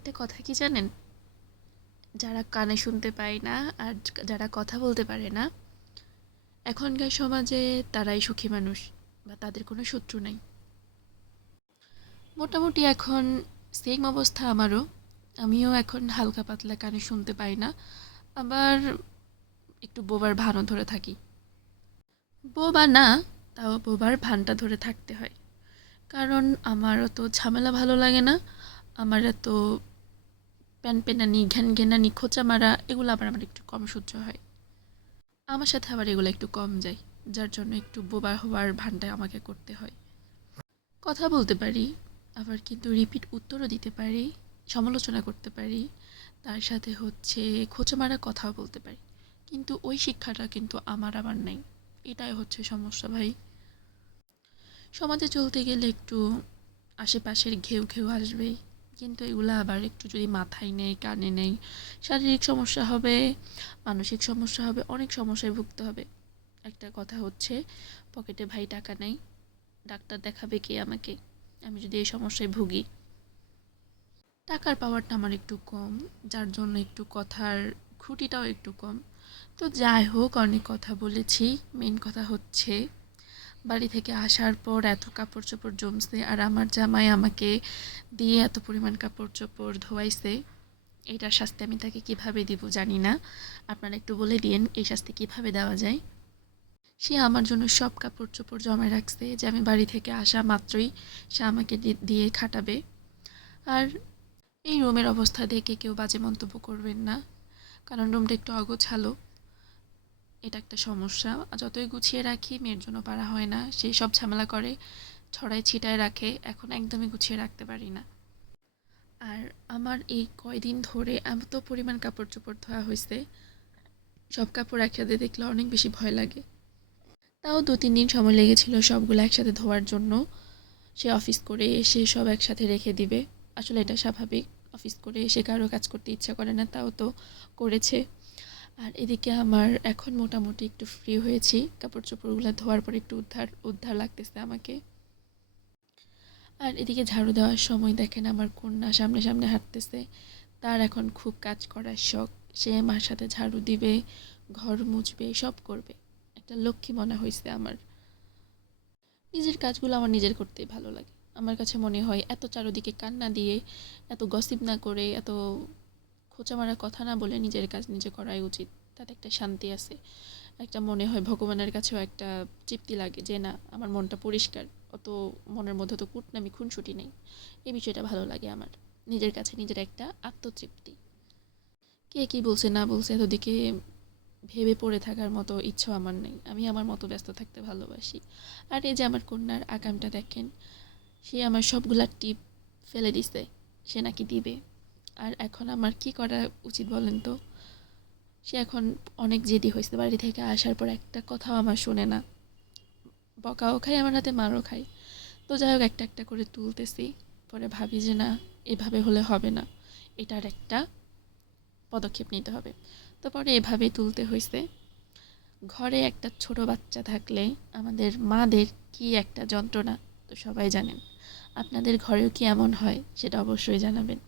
একটা কথা কি জানেন? যারা কানে শুনতে পায় না আর যারা কথা বলতে পারে না, এখনকার সমাজে তারাই সুখী মানুষ বা তাদের কোনো শত্রু নাই। মোটামুটি এখন সেম অবস্থা আমারও। আমিও এখন হালকা পাতলা কানে শুনতে পাই না, আবার একটু বোবার ভানও ধরে থাকি। বোবা না, তাও বোবার ভানটা ধরে থাকতে হয়। কারণ আমারও তো ঝামেলা ভালো লাগে না। আমার এত প্যানপ্যানানি ঘ্যানঘ্যানানি খোঁচা মারা এগুলো আবার আমার একটু কম সহ্য হয়। আমার সাথে আবার এগুলো একটু কম যায়, যার জন্য একটু বোবা হওয়ার ভানটা আমাকে করতে হয়। কথা বলতে পারি, আবার কিন্তু রিপিট উত্তরও দিতে পারি, সমালোচনা করতে পারি, তার সাথে হচ্ছে খোঁচা মারা কথাও বলতে পারি। কিন্তু ওই শিক্ষাটা কিন্তু আমার আবার নাই। এটাই হচ্ছে সমস্যা ভাই। সমাজে চলতে গেলে একটু আশেপাশের ঘেউ ঘেউ আসবেই, কিন্তু এগুলো আবার একটু যদি মাথায় নেই, কানে নেই, শারীরিক সমস্যা হবে, মানসিক সমস্যা হবে, অনেক সমস্যায় ভুগতে হবে। একটা কথা হচ্ছে, পকেটে ভাই টাকা নেই, ডাক্তার দেখাবে কে আমাকে আমি যদি এই সমস্যায় ভুগি? টাকার পাওয়ারটা আমার একটু কম, যার জন্য একটু কথার খুঁটিটাও একটু কম। তো যাই হোক, অনেক কথা বলেছি। মেন কথা হচ্ছে, বাড়ি থেকে আসার পর এত কাপড় চোপড় জমছে, আর আমার জামাই আমাকে দিয়ে এত পরিমাণ কাপড় চোপড় ধোয়াইছে। এইটার শাস্তি আমি তাকে কিভাবে দিব জানি না। আপনারা একটু বলে দিন এই শাস্তি কিভাবে দেওয়া যায়। সে আমার জন্য সব কাপড় চোপড় জমায় রাখছে, যে আমি বাড়ি থেকে আসা মাত্রই সে আমাকে দিয়ে খাটাবে। আর এই রুমের অবস্থা দেখে কেউ বাজে মন্তব্য করবেন না, কারণ রুমটা একটু অগোছালো। এটা একটা সমস্যা। যতই গুছিয়ে রাখি মেয়ের জন্য পারা হয় না, সে সব ঝামেলা করে, ছড়ায় ছিটায় রাখে, এখন একদমই গুছিয়ে রাখতে পারি না। আর আমার এই কয়দিন ধরে এত পরিমাণ কাপড় চোপড় ধোয়া হয়েছে, সব কাপড় একসাথে দেখলে অনেক বেশি ভয় লাগে। তাও 2-3 দিন সময় লেগেছিল সবগুলো একসাথে ধোয়ার জন্য। সে অফিস করে এসে সব একসাথে রেখে দিবে, আসলে এটা স্বাভাবিক। অফিস করে এসে কারো কাজ করতে ইচ্ছা করে না, তাও তো করেছে। আর এদিকে আমার এখন মোটামুটি একটু ফ্রি হয়েছি, কাপড় চোপড়গুলো ধোয়ার পর একটু উদ্ধার উদ্ধার লাগতেছে আমাকে। আর এদিকে ঝাড়ু দেওয়ার সময় দেখেন আমার কন্যা সামনে সামনে হাঁটতেছে। তার এখন খুব কাজ করার শখ, সে মার সাথে ঝাড়ু দিবে, ঘর মুছবে, সব করবে। একটা লক্ষ্মী মনে হয়েছে আমার। নিজের কাজগুলো আমার নিজের করতেই ভালো লাগে। আমার কাছে মনে হয় এত চারদিকে কান্না দিয়ে, এত গসিপ না করে, এত খোঁচা মারা কথা না বলে নিজের কাজ নিজে করাই উচিত। তাতে একটা শান্তি আছে, একটা মনে হয় ভগবানের কাছেও একটা তৃপ্তি লাগে যে না, আমার মনটা পরিষ্কার, অত মনের মধ্যে তো কুটনামি খুনসুটি নেই। এই বিষয়টা ভালো লাগে আমার। নিজের কাছে নিজের একটা আত্মতৃপ্তি। কে কী বলছে না বলছে এতদিকে ভেবে পড়ে থাকার মতো ইচ্ছাও আমার নেই। আমি আমার মতো ব্যস্ত থাকতে ভালোবাসি। আর এই যে আমার কন্যার আগামটা দেখেন, সে আমার সবগুলা টিপ ফেলে দিছে, সে নাকি দিবে। আর এখন আমার কি করা উচিত বলেন তো? সে এখন অনেক জেদি হয়েছে, বাড়ি থেকে আসার পর একটা কথাও আমার শোনে না। বকাও খাই, আমার হাতে মারও খাই। তো যাই হোক, একটা একটা করে তুলতেছি। পরে ভাবি যে না, এভাবে হলে হবে না, এটার একটা পদক্ষেপ নিতে হবে। তো পরে এভাবেই তুলতে হয়েছে। ঘরে একটা ছোট বাচ্চা থাকলে আমাদের মাদের কি একটা যন্ত্রণা, তো সবাই জানেন। আপনাদের ঘরেও কি এমন হয় সেটা অবশ্যই জানাবেন।